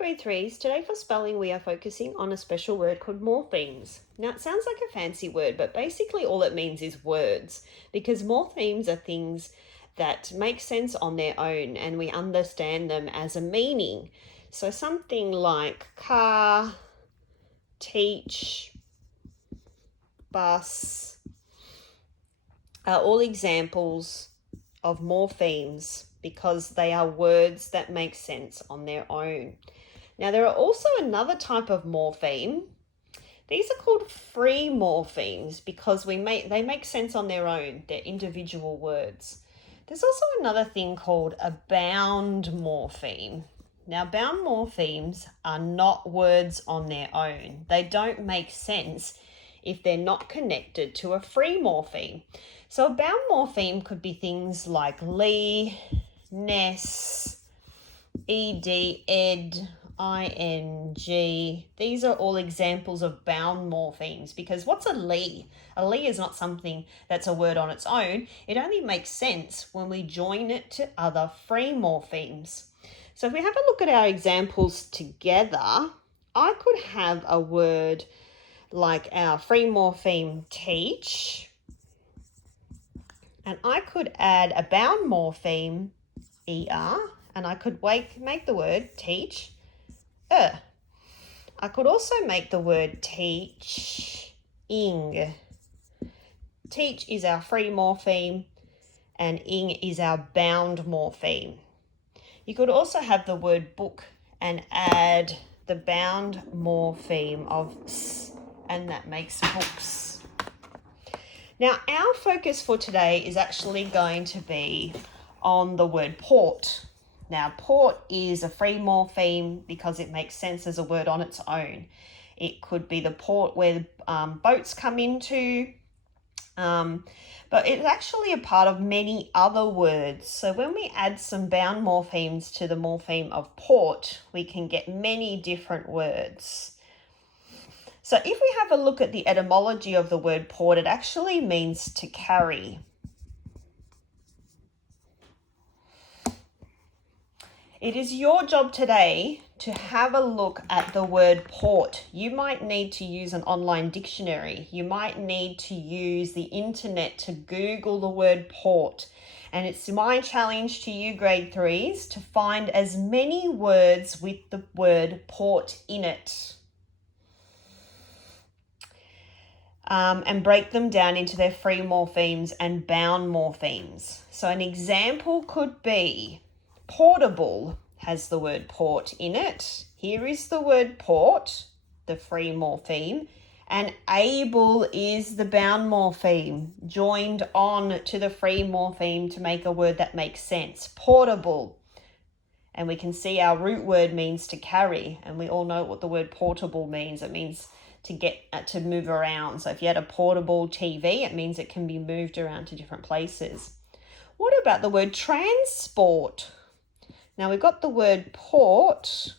grade 3s. Today for spelling we are focusing on a special word called morphemes. Now it sounds like a fancy word, but basically all it means is words, because morphemes are things that make sense on their own and we understand them as a meaning. So something like car, teach, bus are all examples of morphemes because they are words that make sense on their own. Now there are also another type of morpheme. These are called free morphemes because they make sense on their own. They're individual words. There's also another thing called a bound morpheme. Now bound morphemes are not words on their own. They don't make sense if they're not connected to a free morpheme. So a bound morpheme could be things like lee, ness, ed, ed, ing. These are all examples of bound morphemes because what's a lee? A lee is not something that's a word on its own. It only makes sense when we join it to other free morphemes. So if we have a look at our examples together, I could have a word like our free morpheme teach, and I could add a bound morpheme er, and I could make the word teach I could also make the word teach ing. Teach is our free morpheme and ing is our bound morpheme. You could also have the word book and add the bound morpheme of s, and that makes books. Now our focus for today is actually going to be on the word port. Now port is a free morpheme because it makes sense as a word on its own. It could be the port where boats come into, but it's actually a part of many other words. So when we add some bound morphemes to the morpheme of port, we can get many different words. So if we have a look at the etymology of the word port, it actually means to carry. It is your job today to have a look at the word port. You might need to use an online dictionary. You might need to use the internet to Google the word port. And it's my challenge to you grade 3s to find as many words with the word port in it. And break them down into their free morphemes and bound morphemes. So an example could be portable has the word port in it. Here is the word port, the free morpheme, and able is the bound morpheme, joined on to the free morpheme to make a word that makes sense. Portable. And we can see our root word means to carry, and we all know what the word portable means. It means to move around. So if you had a portable TV, it means it can be moved around to different places. What about the word transport? Now we've got the word port.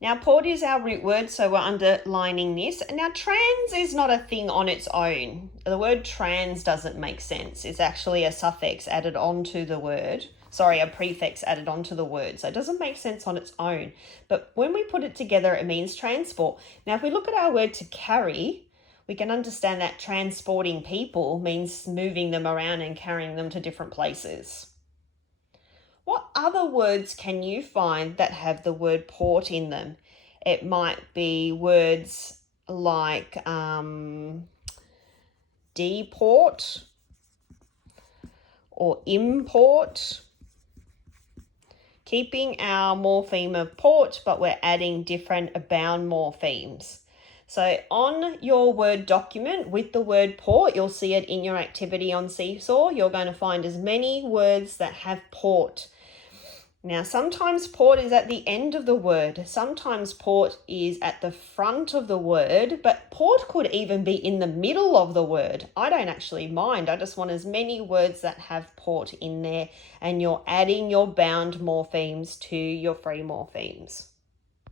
Now port is our root word, so we're underlining this. Now trans is not a thing on its own. The word trans doesn't make sense. It's actually a suffix added onto the word. A prefix added onto the word. So it doesn't make sense on its own. But when we put it together, it means transport. Now if we look at our word to carry, we can understand that transporting people means moving them around and carrying them to different places. What other words can you find that have the word port in them? It might be words like deport or import. Keeping our morpheme of port, but we're adding different bound morphemes. So on your Word document with the word port, you'll see it in your activity on Seesaw. You're going to find as many words that have port. Now, sometimes port is at the end of the word. Sometimes port is at the front of the word, but port could even be in the middle of the word. I don't actually mind. I just want as many words that have port in there, and you're adding your bound morphemes to your free morphemes.